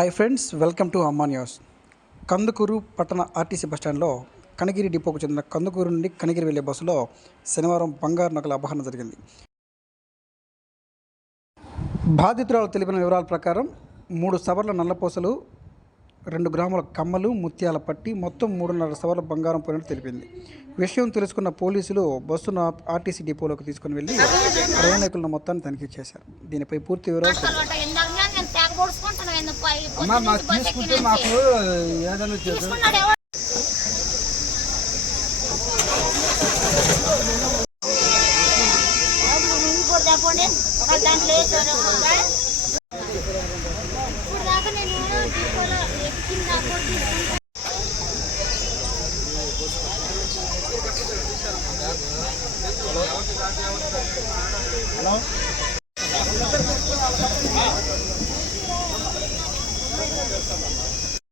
Hi friends welcome to Amma news Kandukur పట్టణ RTC బస్టాండ్లో కనగిరి డిపోకు చెందిన కందుకూరు నుండి కనగిరి వెళ్ళే బస్సులో శనివారం బంగారు నగల అపహరణ జరిగింది. బాధితురాలు తెలిపిన వివరాల ప్రకారం మూడు సవర్ల నల్లపూసలు రెండు గ్రాముల కమ్మలు ముత్యాల పట్టి మొత్తం మూడున్నర సవర్ల బంగారం పోయినట్టు తెలిపింది. విషయం తెలుసుకున్న పోలీసులు బస్సును ఆర్టీసీ డిపోలోకి తీసుకుని వెళ్ళి ప్రయాణికులను మొత్తాన్ని తనిఖీ చేశారు. దీనిపై పూర్తి వివరాలు అమ్మా మాకు తీసుకుంటే. మాకు ఏదైనా చేద్దాం చెప్పండి. ఒక దాంట్లో వేసారు. ఇప్పుడు దాకా నేను డిపోలో ఎక్కిన దాకా తీసుకుంటా.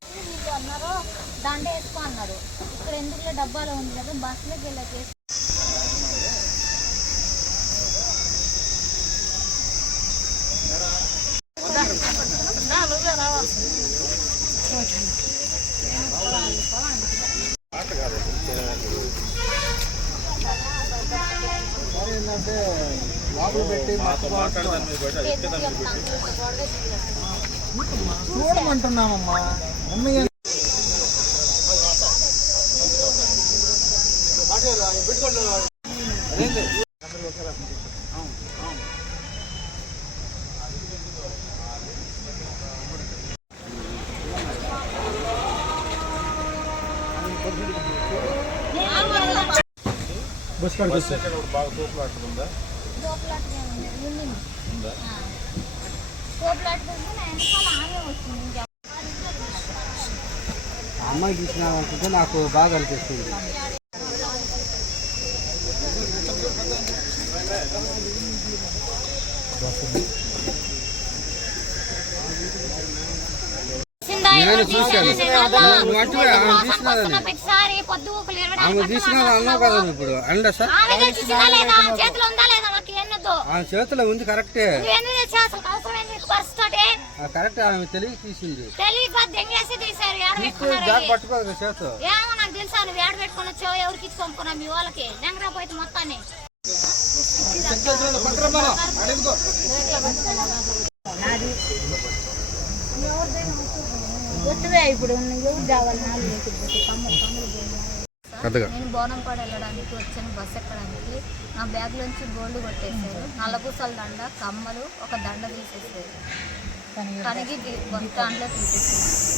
వీళ్ళు అన్నారు దండ వేసుకో అన్నారు ఇక్కడ ఎందుకులే డబ్బాలో ఉంది కదా బస్సులోకి వేసుకో. ఏంటంటే లోపల పెట్టి ఎత్తుకు చెప్తాను. గొడవ ఎత్తుకు చెప్తాను. చూడమంటున్నామమ్మా అమ్మయ్య బస్ కాడికి తోపులాటనే ఉంది. ఉండింది. తోపులాట ఉంది, ఆమె నాకు బాగా అనిపిస్తుంది చిందా నేను ఎవరు చూశాను. తీశారు? నేను అలా నువ్వు అంటున్నా, ఆమె కోసం తీసుకున్నదని. వస్తున్న ప్రతిసారి పొద్దు ఊకలు ఇరవై ఆమె నాలుగు తీసుకున్నా గంటలు అన్నావు కదా నువ్వు ఇప్పుడు. అండ సార్? చేతిలో ఉందా లేదా? మాకు ఎన్నదో ఆమె చేతిలో ఉంది కరెక్టే. నువ్వెందుకు తెచ్చా అసలు అవసరం ఏంది నీకు పరిస్థితి తోటి? ఆ కరెక్ట్ ఆమె తెలియ తీసింది. తెలియక దెంగేసి ఏడ పెట్టుకున్నారు? పట్టుకోదు చేతో. ఏమో నాకు తెలుసా నువ్వు ఏడ పెట్టుకొని వచ్చావు ఎవరికి ఇచ్చి పంపుకున్నావు మీ వాళ్ళకి. నెంగరా పోయితే మొత్తాన్ని. ఇప్పుడు ఎవరు కావాలి నేను బోనంపాడు వెళ్ళడానికి వచ్చాను బస్ ఎక్కడానికి. నా బ్యాగ్లోంచి గోల్డ్ కొట్టేశారు. నల్లపూసల దండ కమ్మలు ఒక దండ తీసేసారు కనిగి బస్ స్టాండ్లో తీసేసారు